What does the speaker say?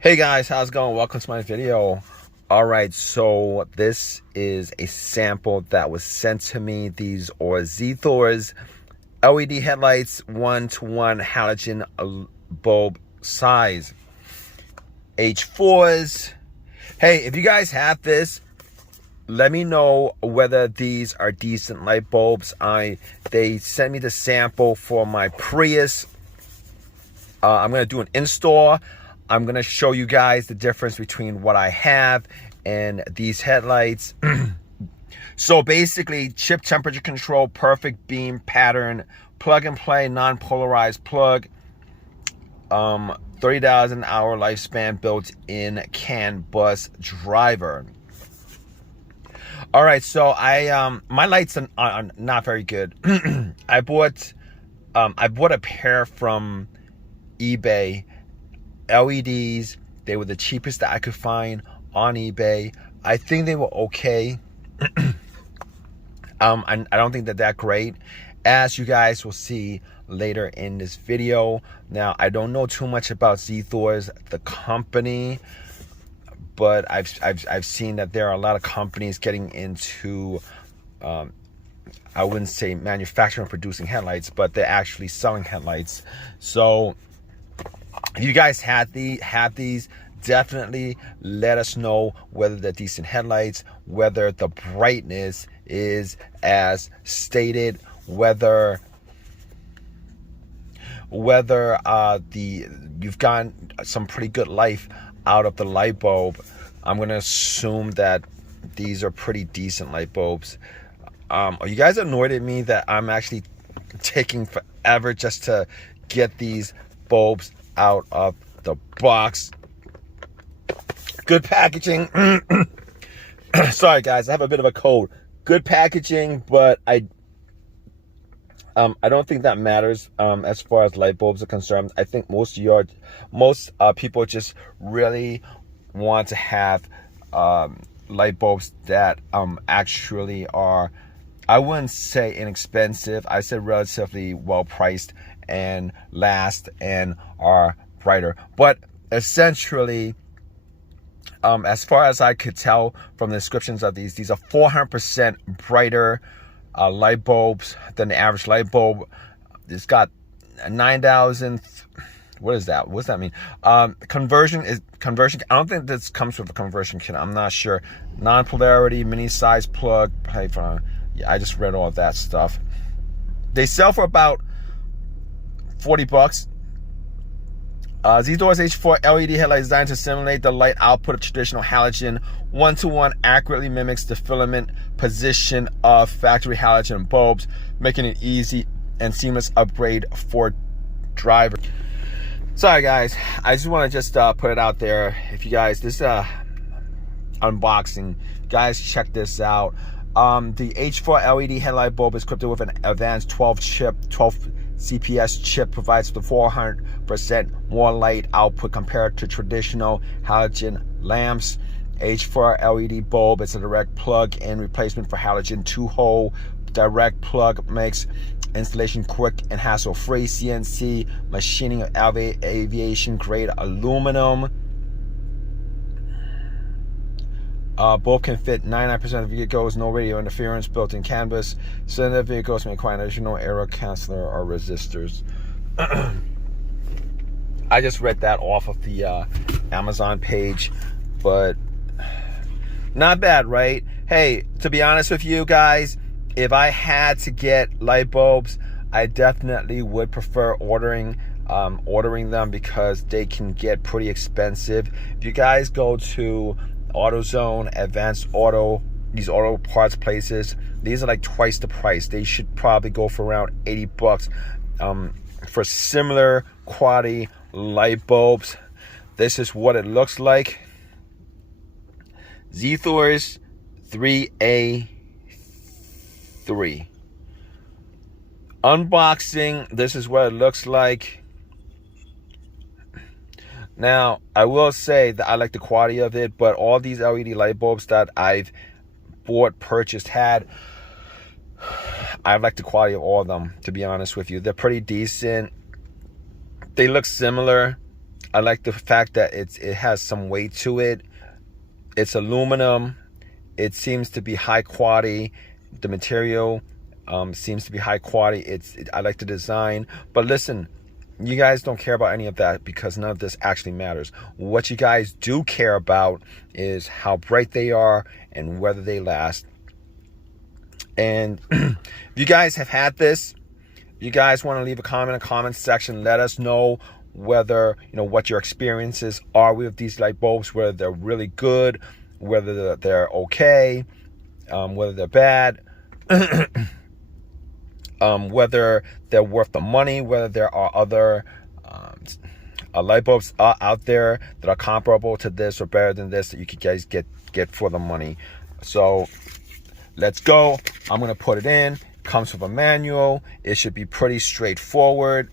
Hey guys, how's it going? Welcome to my video. Alright, so this is a sample that was sent to me. These are Zethors LED headlights, 1:1 halogen bulb size. H4s. Hey, if you guys have this, let me know whether these are decent light bulbs. They sent me the sample for my Prius. I'm going to do an install. I'm going to show you guys the difference between what I have and these headlights. So basically, chip temperature control, perfect beam pattern, plug and play, non-polarized plug, 30,000 hour lifespan, built-in Canbus driver. All right, so my lights are not very good. I bought a pair from eBay, LEDs. They were the cheapest that I could find on eBay. I think they were okay. I don't think that they're great, as you guys will see later in this video. Now, I don't know too much about Zethors, the company, but I've seen that there are a lot of companies getting into I wouldn't say manufacturing and producing headlights, but they're actually selling headlights. So if you guys have these, definitely let us know whether they're decent headlights, whether the brightness is as stated, whether you've gotten some pretty good life out of the light bulb. I'm going to assume that these are pretty decent light bulbs. Are you guys annoyed at me that I'm actually taking forever just to get these bulbs out of the box? Good packaging. Sorry guys, I have a bit of a cold. Good packaging, but I don't think that matters as far as light bulbs are concerned. I think most people just really want to have light bulbs that actually are, I wouldn't say inexpensive, I said relatively well priced and last and are brighter. But essentially, as far as I could tell from the descriptions of these are 400% brighter light bulbs than the average light bulb. It's got 9,000. What is that? What's that mean? Conversion. I don't think this comes with a conversion kit. I'm not sure. Non-Polarity, mini size plug. Yeah, I just read all of that stuff. They sell for about $40. Zethors H4 LED headlight designed to simulate the light output of traditional halogen. 1:1 accurately mimics the filament position of factory halogen bulbs, making it easy and seamless upgrade for drivers. Sorry guys, I just want to put it out there. If you guys, this unboxing, guys, check this out. The H4 LED headlight bulb is equipped with an advanced 12 CPS chip, provides the 400% more light output compared to traditional halogen lamps. H4 LED bulb is a direct plug-in replacement for halogen 2-hole. Direct plug makes installation quick and hassle-free. CNC machining of aviation-grade aluminum. Both can fit 99% of vehicles. No radio interference. Built-in Canbus. Cylinder vehicles may require additional aero canceller or resistors. I just read that off of the Amazon page, but not bad, right? Hey, to be honest with you guys, if I had to get light bulbs, I definitely would prefer ordering them, because they can get pretty expensive. If you guys go to AutoZone, Advanced Auto, these auto parts places, these are like twice the price. They should probably go for around $80 for similar quality light bulbs. This is what it looks like. Zethors 3A3 unboxing. This is what it looks like. Now, I will say that I like the quality of it, but all these LED light bulbs that I've purchased, I like the quality of all of them, to be honest with you. They're pretty decent. They look similar. I like the fact that it has some weight to it. It's aluminum. It seems to be high quality. The material seems to be high quality. I like the design. But listen, you guys don't care about any of that because none of this actually matters. What you guys do care about is how bright they are and whether they last. And if you guys have had this, you guys want to leave a comment in the comment section. Let us know whether, what your experiences are with these light bulbs, whether they're really good, whether they're okay, whether they're bad, whether they're worth the money, whether there are other light bulbs out there that are comparable to this or better than this that you could guys get for the money. So let's go. I'm gonna put it in. Comes with a manual. It should be pretty straightforward.